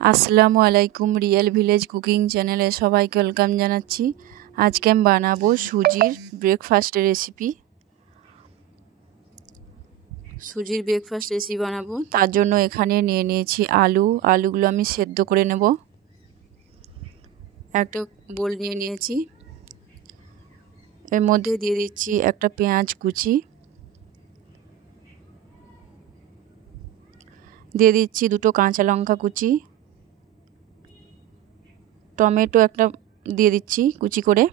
আসসালামু আলাইকুম, real village cooking চ্যানেলে সবাইকে ওয়েলকাম জানাচ্ছি। আজকে আমি বানাবো সুজির ব্রেকফাস্টের রেসিপি। বানাবো, তার জন্য এখানে নিয়ে নিয়েছি আলুগুলো আমি সেদ্ধ করে নেব। একটা বোল নিয়ে নিয়েছি, এর মধ্যে দিয়ে দিচ্ছি একটা পেঁয়াজ কুচি, দিয়ে দিচ্ছি দুটো কাঁচা লঙ্কা কুচি, টমেটো একটা দিয়ে দিচ্ছি কুচি করে,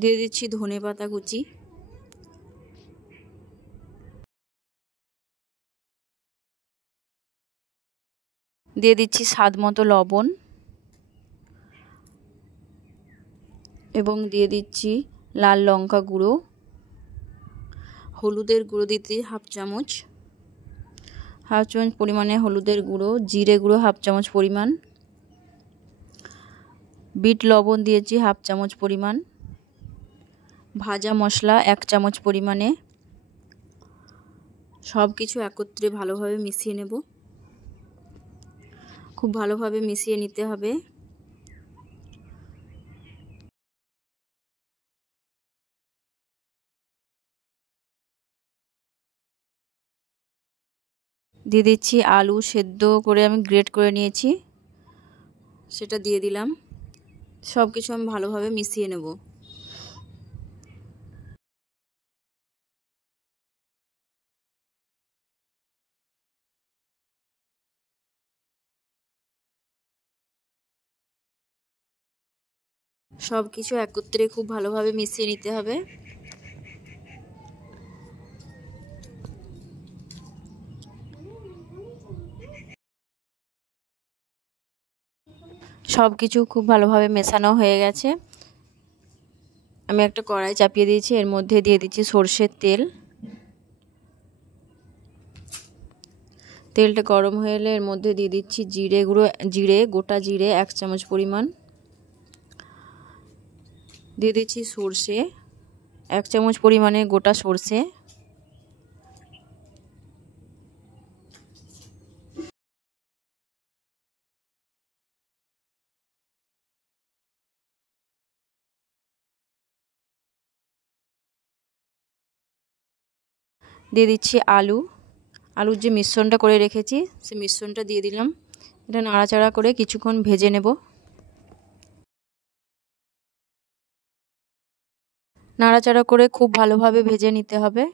দিয়ে দিচ্ছি ধনেপাতা কুচি, দিয়ে দিচ্ছি স্বাদ মতো লবণ এবং দিয়ে দিচ্ছি লাল লঙ্কা গুঁড়ো, হলুদের গুঁড়ো দিতে হাফ চামচ পরিমাণে হলুদের গুঁড়ো, জিরে গুঁড়ো হাফ চামচ পরিমাণ, বিট লবণ দিয়েছি হাফ চামচ পরিমাণ, ভাজা মশলা 1 চামচ পরিমাণে। সব কিছু একত্রে ভালোভাবে মিশিয়ে নেব। খুব ভালোভাবে মিশিয়ে নিতে হবে। দিয়ে দিচ্ছি আলু সেদ্ধ করে আমি গ্রেট করে নিয়েছি, সেটা দিয়ে দিলাম। সব কিছু আমি ভালোভাবে মিশিয়ে নেব। সব কিছু একত্রে খুব ভালোভাবে মিশিয়ে নিতে হবে। সব কিছু খুব ভালোভাবে মেশানো হয়ে গেছে। আমি একটা কড়াই চাপিয়ে দিয়েছি, এর মধ্যে দিয়ে দিচ্ছি সরষের তেল। তেলটা গরম হয়ে এলে এর মধ্যে দিয়ে দিচ্ছি গোটা জিরে 1 চামচ পরিমাণ, দিয়ে দিচ্ছি সরষে 1 চামচ পরিমাণে গোটা সরষে, দিয়ে দিচ্ছি আলুর যে মিশ্রণটা করে রেখেছি সেই মিশ্রণটা দিয়ে দিলাম। এটা নাড়াচাড়া করে কিছুক্ষণ ভেজে নেব। নাড়াচাড়া করে খুব ভালোভাবে ভেজে নিতে হবে,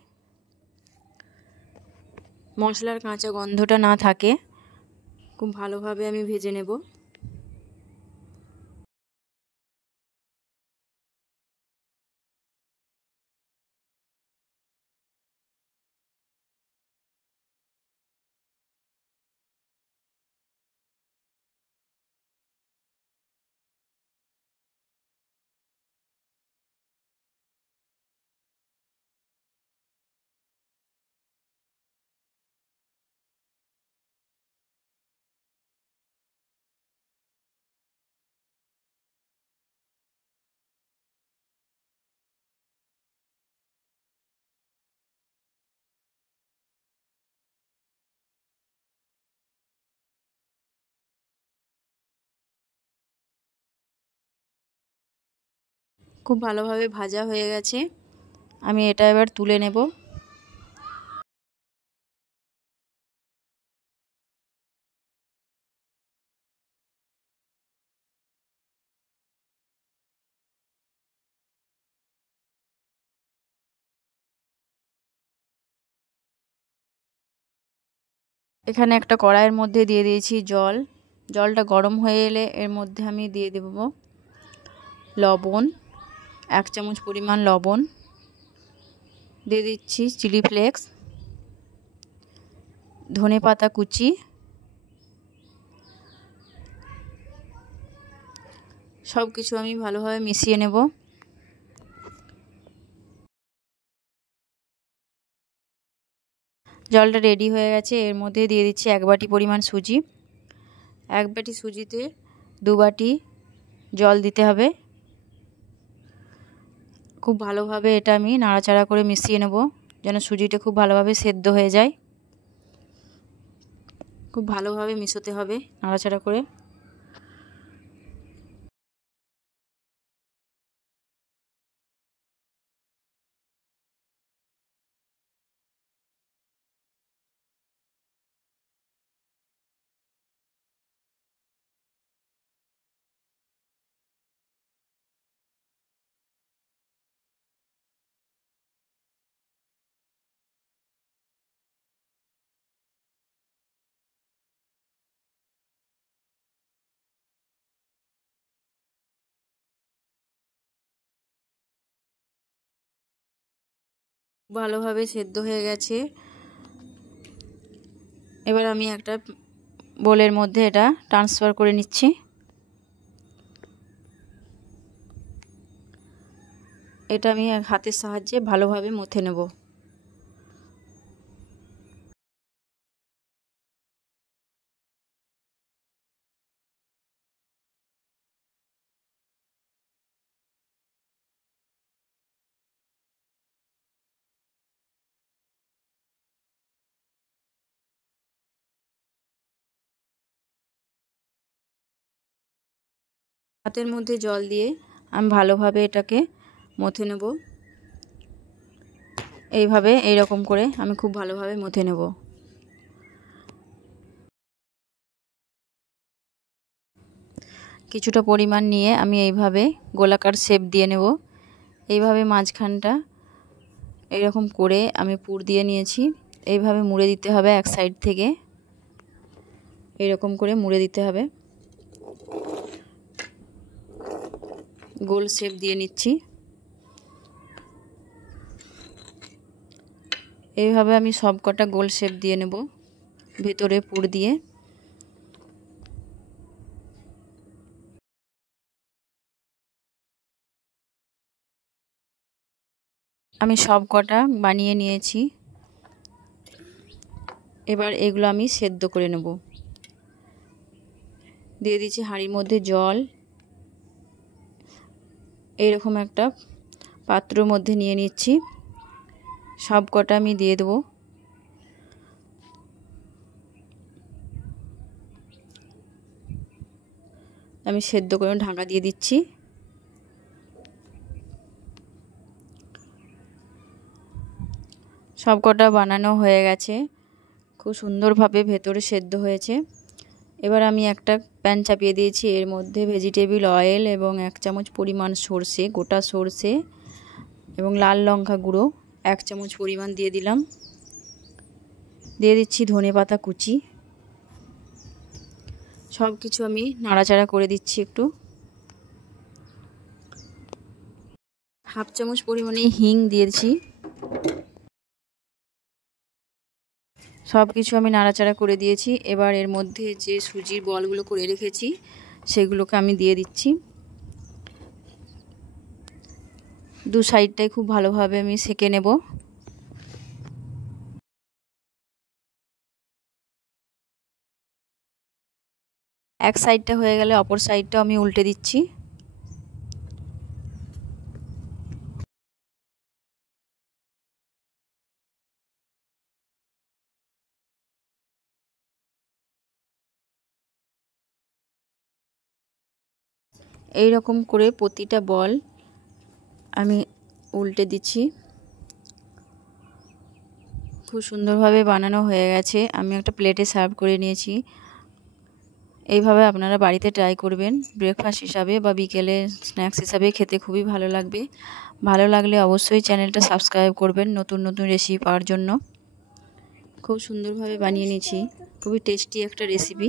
মশলার কাঁচা গন্ধটা না থাকে। খুব ভালোভাবে আমি ভেজে নেব। খুব ভালোভাবে ভাজা হয়ে গেছে, আমি এটা এবার তুলে নেব। এখানে একটা কড়াইয়ের মধ্যে দিয়ে দিয়েছি জলটা গরম হয়ে এলে এর মধ্যে আমি দিয়ে দেব লবণ, 1 চামচ পরিমাণ লবণ, দিয়ে দিচ্ছি চিলি ফ্লেক্স, ধনেপাতা কুচি, সব কিছু আমি ভালোভাবে মিশিয়ে নেব। জলটা রেডি হয়ে গেছে, এর মধ্যে দিয়ে দিচ্ছি 1 বাটি পরিমাণ সুজি। 1 বাটি সুজিতে 2 বাটি জল দিতে হবে। খুব ভালোভাবে এটা আমি নাড়াচাড়া করে মিশিয়ে নেব। যেন সুজিটা খুব ভালোভাবে সেদ্ধ হয়ে যায়। খুব ভালোভাবে মিশোতে হবে নাড়াচাড়া করে। ভালোভাবে সেদ্ধ হয়ে গেছে। এবার আমি একটা বোলের মধ্যে এটা ট্রান্সফার করে নিচ্ছি। এটা আমি হাতের সাহায্যে ভালোভাবে মথে নেব। হাতের মধ্যে জল দিয়ে আমি ভালোভাবে এটাকে মথে নেব। এইভাবে এইরকম করে আমি খুব ভালোভাবে মথে নেব। কিছুটা পরিমাণ নিয়ে আমি এইভাবে গোলাকার শেপ দিয়ে নেব। এইভাবে মাঝখানটা এইরকম করে আমি পুর দিয়ে নিয়েছি। এইভাবে মুড়ে দিতে হবে এক সাইড থেকে, এইরকম করে মুড়ে দিতে হবে। গোল শেপ দিয়ে নিচ্ছি। এইভাবে আমি সব কটা গোল শেপ দিয়ে নেব ভেতরে পুর দিয়ে। আমি সব কটা বানিয়ে নিয়েছি। এবার এগুলো আমি সেদ্ধ করে নেব। দিয়ে দিচ্ছি হাঁড়ির মধ্যে জল। এইরকম একটা পাত্রের মধ্যে নিয়ে নিচ্ছি। সব কটা আমি দিয়ে দেবো। আমি সেদ্ধ করে ঢাকা দিয়ে দিচ্ছি। সব কটা বানানো হয়ে গেছে। খুব সুন্দরভাবে ভেতরে সেদ্ধ হয়েছে। এবার আমি একটা প্যান চাপিয়ে দিয়েছি। এর মধ্যে ভেজিটেবিল অয়েল এবং 1 চামচ পরিমাণ সর্ষে, গোটা সর্ষে এবং লাল লঙ্কা গুঁড়ো 1 চামচ পরিমাণ দিয়ে দিলাম। দিয়ে দিচ্ছি ধনেপাতা কুচি। সব কিছু আমি নাড়াচাড়া করে দিচ্ছি একটু। 1/2 চামচ পরিমাণে হিং দিয়েছি। সব কিছু আমি নাড়াচাড়া করে দিয়েছি। এবার এর মধ্যে যে সুজির বলগুলো করে রেখেছি সেগুলোকে আমি দিয়ে দিচ্ছি। দু সাইডটাই খুব ভালোভাবে আমি সেঁকে নেব। এক সাইডটা হয়ে গেলে অপর সাইডটাও আমি উল্টে দিচ্ছি। এই রকম করে প্রতিটা বল আমি উল্টে দিচ্ছি। খুব সুন্দরভাবে বানানো হয়ে গেছে। আমি একটা প্লেটে সার্ভ করে নিয়েছি। এইভাবে আপনারা বাড়িতে ট্রাই করবেন। ব্রেকফাস্ট হিসাবে বা বিকেলে স্ন্যাক্স হিসাবে খেতে খুবই ভালো লাগবে। ভালো লাগলে অবশ্যই চ্যানেলটা সাবস্ক্রাইব করবেন নতুন নতুন রেসিপি পাওয়ার জন্য। খুব সুন্দরভাবে বানিয়ে নিয়েছি। খুবই টেস্টি একটা রেসিপি।